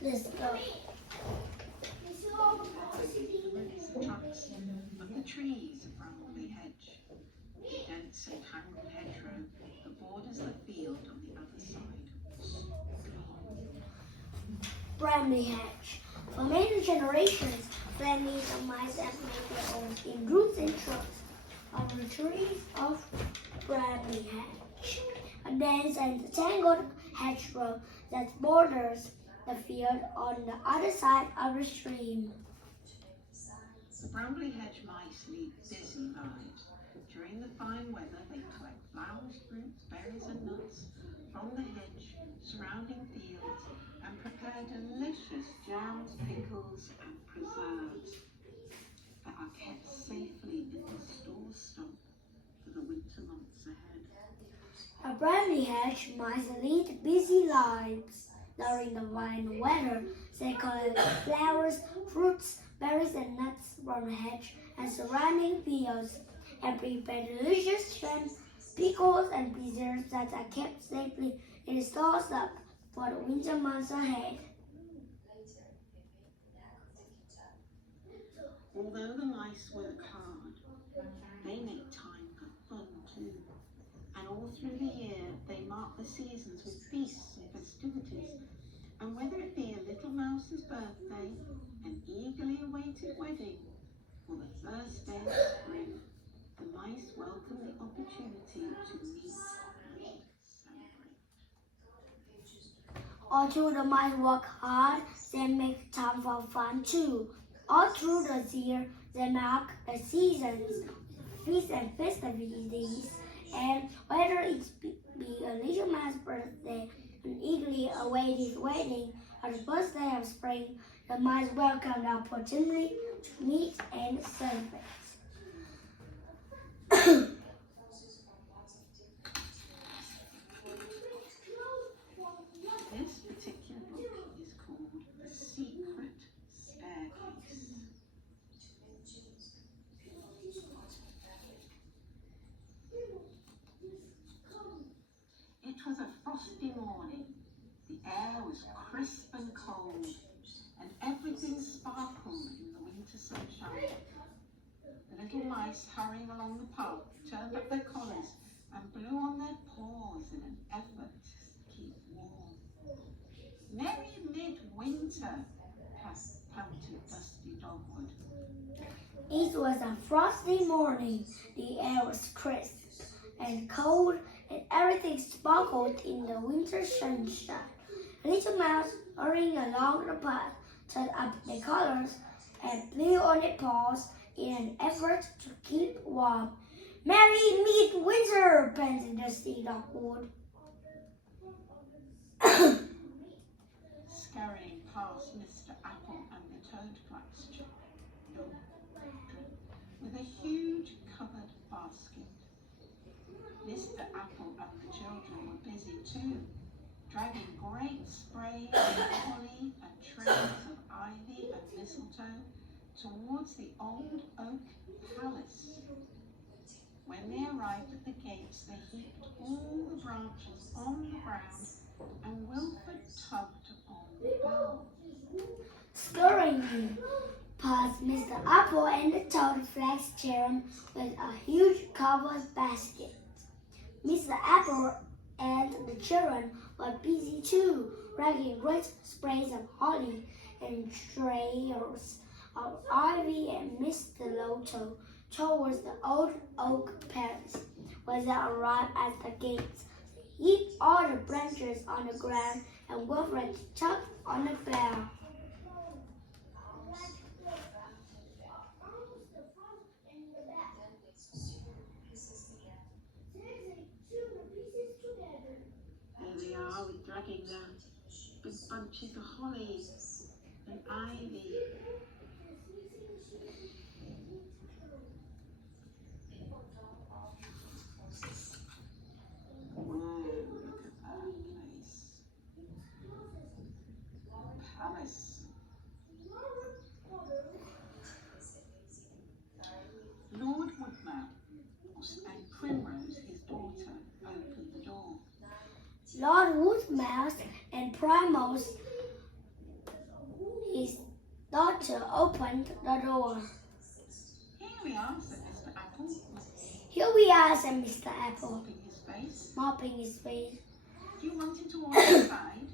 Let's go. The trunks of the trees of Bramley Hedge, dense and tangled hedgerow that borders the field on the other side. Bramley Hedge. For many generations, families of mice have made their homes in roots and trunks of the trees of Bramley Hedge. A dense and tangled hedgerow that borders the field on the other side of the stream. The Bramley Hedge mice lead busy lives. During the fine weather, they collect flowers, fruits, berries and nuts from the hedge, surrounding fields, and prepare delicious jams, pickles and preserves that are kept safely in the store stock for the winter months ahead. A Bramley Hedge mice lead busy lives. During the fine weather, they collect flowers, fruits, berries and nuts from the hedge and surrounding fields and prepare delicious jams, pickles and preserves that are kept safely in the store stock for the winter months ahead. Although the mice work hard, they make time for fun too. And all through the year, they mark the seasons with feasts and festivities. And whether it be a little mouse's birthday, an eagerly awaited wedding, or the first day of spring, the mice welcome the opportunity to meet and celebrate. Although the mice work hard, they make time for fun too. All through the year, they mark the seasons with feasts and festivities. And whether it be a little mouse birthday, an eagerly awaited wedding, or the first day of spring, the mice welcome the opportunity to meet and celebrate. This particular book is called The Secret Staircase. It was a frosty morning. The air was crisp and cold, and everything sparkled in the winter sunshine. The little mice hurrying along the path turned up their collars and blew on their paws in an effort to keep warm. Merry midwinter, panted Dusty Dogwood. It was a frosty morning. The air was crisp and cold, and everything sparkled in the winter sunshine. A little mouse hurrying along the path turned up their collars and blew on their paws in an effort to keep warm. Merry midwinter, panted Dusty Dogwood. Scurrying past Mr. Apple and the Toadflax children with a huge covered basket. Mr. Apple and the children were busy too, dragging great sprays of holly and trays of ivy and mistletoe towards the old oak palace. When they arrived at the gates, they heaped all the branches on the ground, and Wilfred tugged on the bell. Scurrying past Mr. Apple and the Toadflax children with a huge covered basket. Mr. Apple and the children were busy too, dragging great sprays of holly and trays of ivy and mistletoe towards the old oak palace. When they arrived at the gates, they heaped all the branches on the ground, and Wilfred tugged on the bell. There they are, with dragging their big bunches of holly and ivy. Whoa, look at that place. Palace. Lord Woodmouse and Primrose, his daughter, opened the door. Lord Woodmouse and Primrose His daughter opened the door. Here we are, said Mr. Apple, Here we are, said Mr. Apple, mopping his face. mopping his face. Do you want it all inside?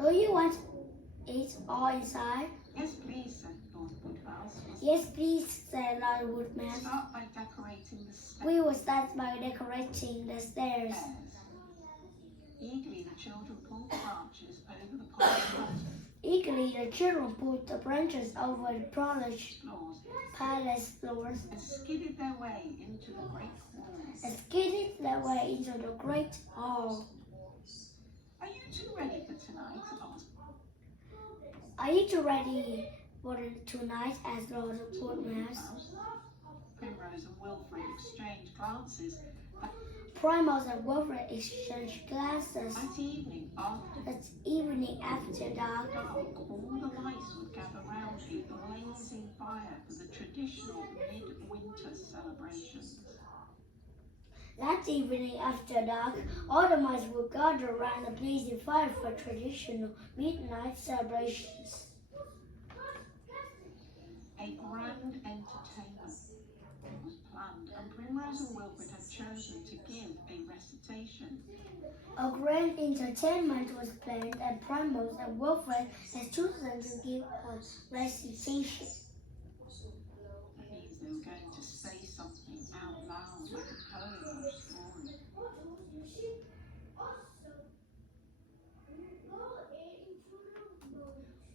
Do you want it all inside? Yes, please, said Lord Woodmouse. Yes, please, said Lord Woodmouse. Start by decorating the stairs. We will start by decorating the stairs. Eagerly, the children pulled the branches over the polished bottom Eagerly, the children put the branches over the polished floors palace floors and skidded their way into the great hall. and skidded their way into the great hall. Are you two ready for tonight? Asked Are you two ready for tonight? Asked Lord Woodmouse. Primrose and Wilfred exchanged glances. Primrose and Wilfred exchanged glances. That evening, after That evening after dark, dark, all the mice would gather round the blazing fire for the traditional midwinter celebrations. that evening after dark, all the mice would gather around the blazing fire for traditional midnight celebrations. A grand entertainment was planned, and Primrose and Wilfred had chosen to give a recitation. A grand entertainment was planned, and Primrose and Wilfred had chosen to give a recitation. That means they were going to say something out loud, like a poem or story.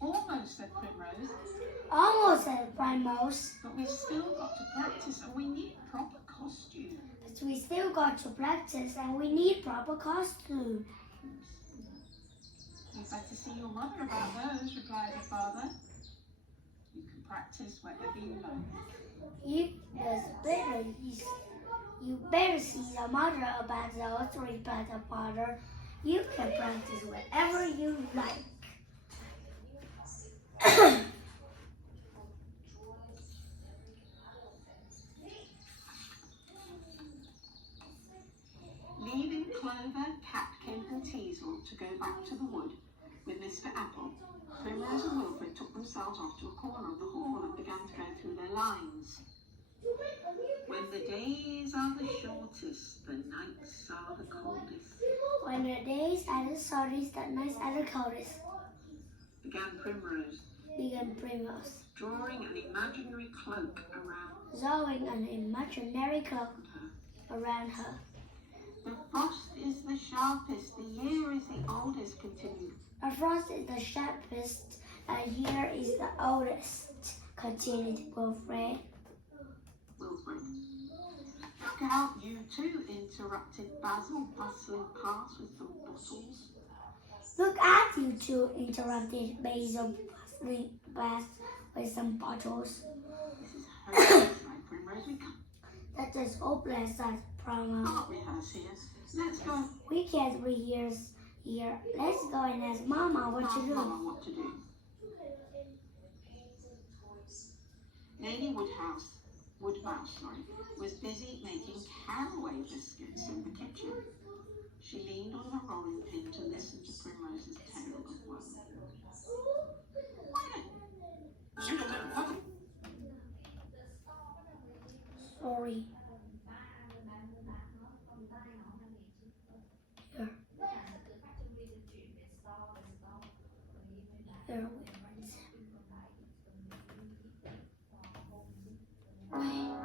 Almost, said Primrose, Almost, said Primrose, but we've still got to practice, and we need proper costume. but we still got to practice and we need proper costume. You'd better see your mother about those, replied her father. You can practice wherever you like. You better see your mother about those, replied her father. You can practice wherever you like. Leaving Clover, Catkin and Teasel to go back to the wood with Mr. Apple, Primrose and Wilfred took themselves off to a corner of the hall and began to go through their lines. When the days are the shortest, the nights are the coldest, When the days are the shortest, the nights are the coldest, began Primrose, began Primrose, drawing an imaginary cloak around drawing an imaginary cloak her. around her. The frost is the sharpest, the year is the oldest, continued. The frost is the sharpest, and year is the oldest, continued Wilfred. Wilfred. Look out, you two, interrupted Basil, bustling past with some bottles. Look at you two, interrupted Basil, bustling past with some bottles. This is hopeless, cried Primrose. We That is hopeless, said Primrose. can't rehearse here. Let's go and We can't rehearse here. Let's go and ask Mama what ask to do. Mama what to do. Lady Woodmouse, was busy making caraway biscuits in the kitchen. She leaned on her rolling pin to listen to Primrose's tale of woe. Sorry. Here.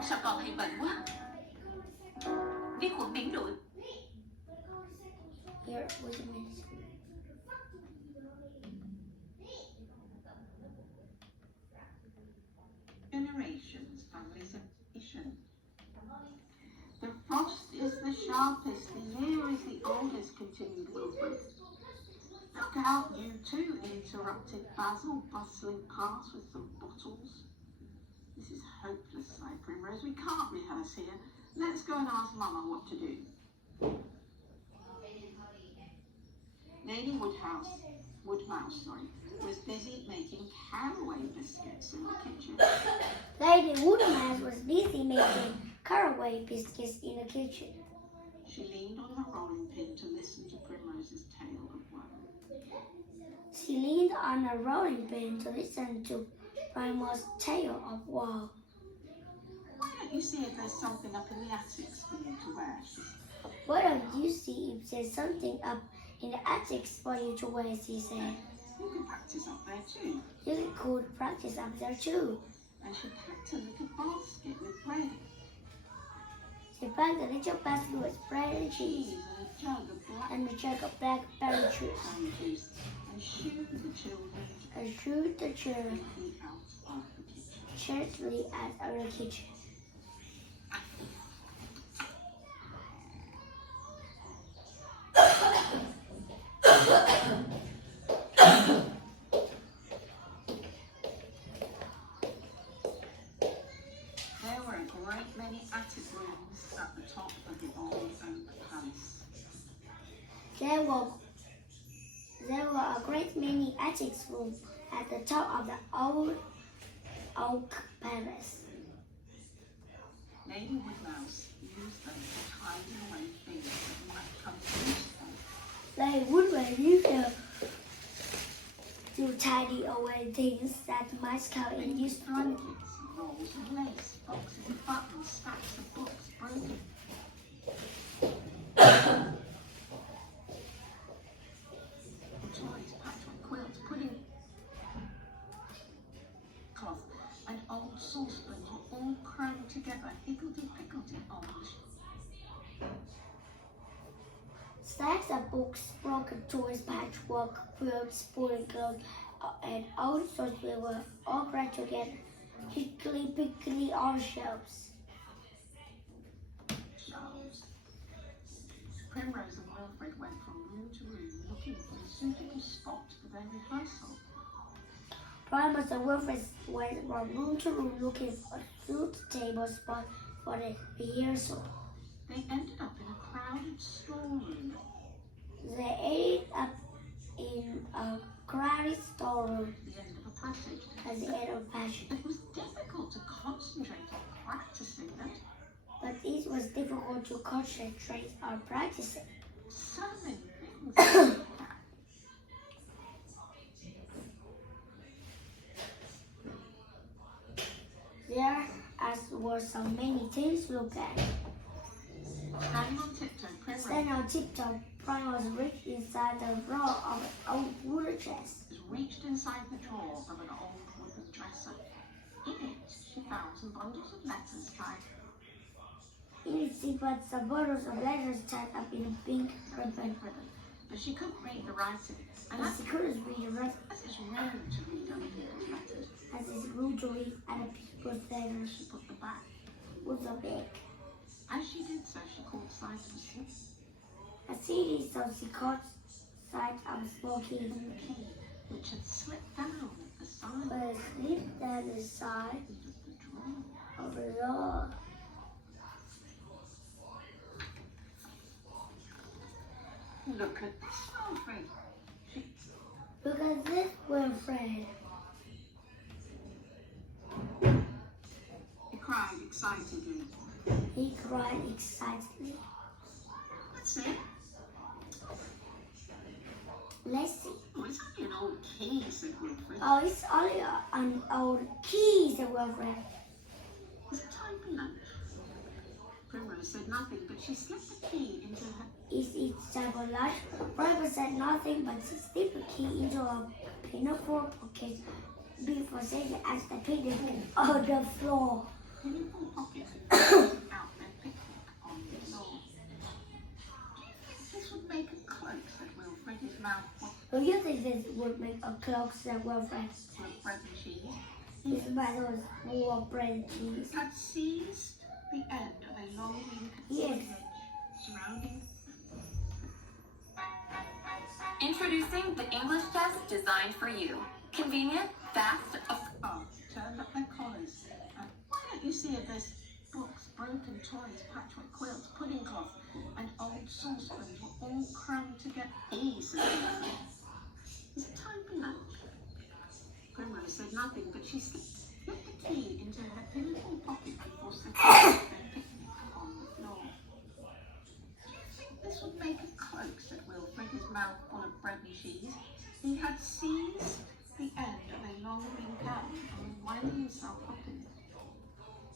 Sao con hay bệnh quá. Vi khuẩn biến đổi. Here, wait a minute. Generations, families, and nation. The frost is the sharpest, the year is the oldest, continued Wilfred. Look out, you two, interrupted Basil, bustling past with some bottles. This is hopeless, sighed Primrose. We can't rehearse here. Let's go and ask Mama what to do. Lady Woodmouse, was busy making caraway biscuits in the kitchen. Lady Woodmouse was busy making caraway biscuits in the kitchen. She leaned on her rolling pin to listen to Primrose's tale of woe. She leaned on a rolling pin to listen to Primal's tale of woe. Why don't you see if there's something up in the attics for you to wear? She said. Why don't you see if there's something up in the attics for you to wear, she said. You can practice up there too. You could practice up there too. And she packed a little basket with bread, She packed a little basket with bread and cheese cheese, and a jug of black and a jug of blackberry juice berry juice, and shooed the children and shooed the children gently out of the kitchen. gently out of the kitchen. There were a great many attic rooms at the top of the old oak palace. There were a great many attic rooms at the top of the old oak palace. Lady Woodmouse used them to hide away things that might come to use them. They would use them to tidy away things that might come in use. Blankets, rolls of lace, boxes of buttons, stacks of books, broken. Toys, patchwork quilts, pudding cloth, and old saucepans were all crammed together, higgledy-piggledy on the Stacks of books, broken toys, patchwork, quilts, pudding clothes, and old saucepans were all crammed together, higgledy-piggledy on shelves. shelves. Primrose and Wilfred went from room to room looking for a suitable spot for their rehearsal. Primus and Wilfred went from room to room looking for a suitable spot for the rehearsal. They ended up in a crowded storeroom. They ended up in a crowded storeroom The end of a passage. at the end of passion. It was difficult to concentrate on practicing it. But it was difficult to concentrate on practicing. So many things. to look at. There as were so many things to look at. Standing on tiptoe, Primrose Standing on tiptoe, Primus reached inside the drawer of an old wooden chest. reached inside the drawer of an old wooden dresser. In it, she found some bundles of letters tied. In it, she found some bundles of letters tied up in a pink ribbon. But she couldn't read the writing. And But she couldn't read the rest as is rare to read other people's letters, as it's rude to read other people's letters she put them back. with a bag. As she did so, she caught sight of a slip As she did so, she caught sight of a small key. in the key, which had slipped down at the side But it slipped down the side of the drawer. of the door. Look at this, Wilfred. Look at this, Wilfred. He cried excitedly. He cried excitedly. That's it. Let's see. Oh, it's only an old key, said Wilfred. Oh, it's only an old key, said Wilfred. Is it time for lunch? Primrose said nothing, but she slipped the key into her. Is it time for lunch? Robert said nothing, but she slipped the key into a pinafore pocket before saying as the pinafore on the floor. pinafore pocket and took out their picnic on the floor. Do you think this would make a cloak? Said Wilfred, his mouth full Do you think this would make a cloak, said Wilfred? of bread and cheese. His mouth was full of bread and cheese. Had seized the end of a long Yes. hedge surrounding. Introducing the English test designed for you. Convenient, fast, Turned up their collars. And why don't you see if there's books, broken toys, patchwork quilts, pudding cloth, and old saucepans were all crammed together. Is it time for lunch? Primrose said nothing, but she slipped the key into her pinafore pocket before setting out their picnic on the floor. Do you think this would make cheese, he had seized the end of a long green curtain and was winding himself up in it.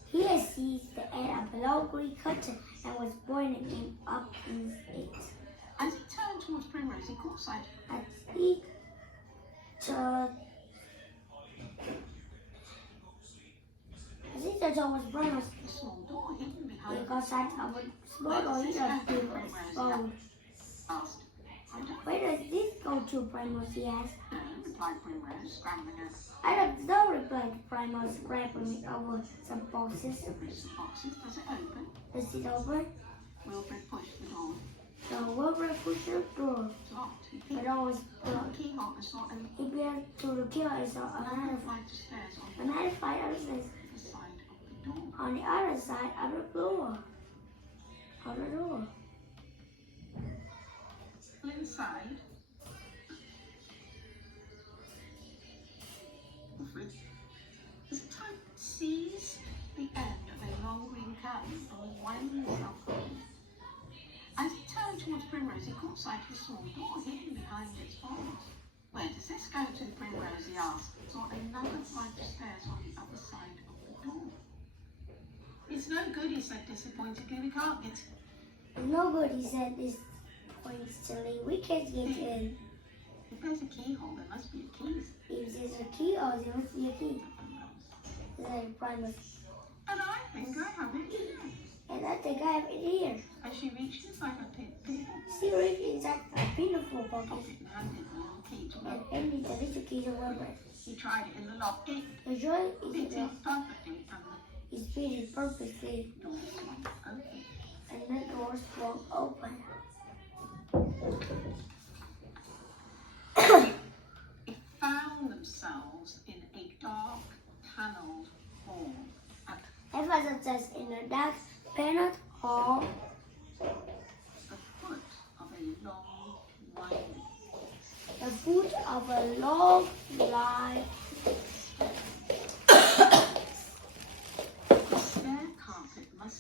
He had seized the end of a long green curtain and was winding him up in it. As he turned towards Primrose, he caught sight As he turned towards Primrose, of a small door hidden he behind got sight of a small door hidden behind Primrose's phone. asked. I don't Where does this go to, Primrose? He asked. know, replied Primrose, scrambling over. I don't know, replied Primrose, scrambling over some boxes. Reached the boxes. Does it open? Does it open? Wilfred pushed the door. So Wilfred pushed the door. It's locked. He The peeked door was through locked. the keyhole and saw He peered through the keyhole and saw another flight of stairs on another flight of stairs the side of the door. on the other side of the floor. Of the door. Inside, Wilfred was seized the end of a long green curtain and was winding himself up in it. As he turned towards Primrose, he caught sight of a small door hidden behind its folds. Where does this go to, Primrose? He asked. Saw another flight of stairs on the other side of the door. It's no good, he said disappointedly. We can't get No good, he said disappointedly. We can't get in. If there's a keyhole, there must be a key, If there's a key, or there must be a key. Said Primrose. and I think I have it here. And I think I have it here. As she reached inside her pinnacle She reached inside a pinafore pocket pocket and handed the little key to and Wilfred. handed the little key to Wilfred. He tried it in the lock. It The joy is fitted that perfectly, and his feet is perfectly, the door swung open. and the door swung open. They found themselves in a dark, panelled hall at They found themselves in a dark, paneled hall the foot of a long, winding the foot of a long line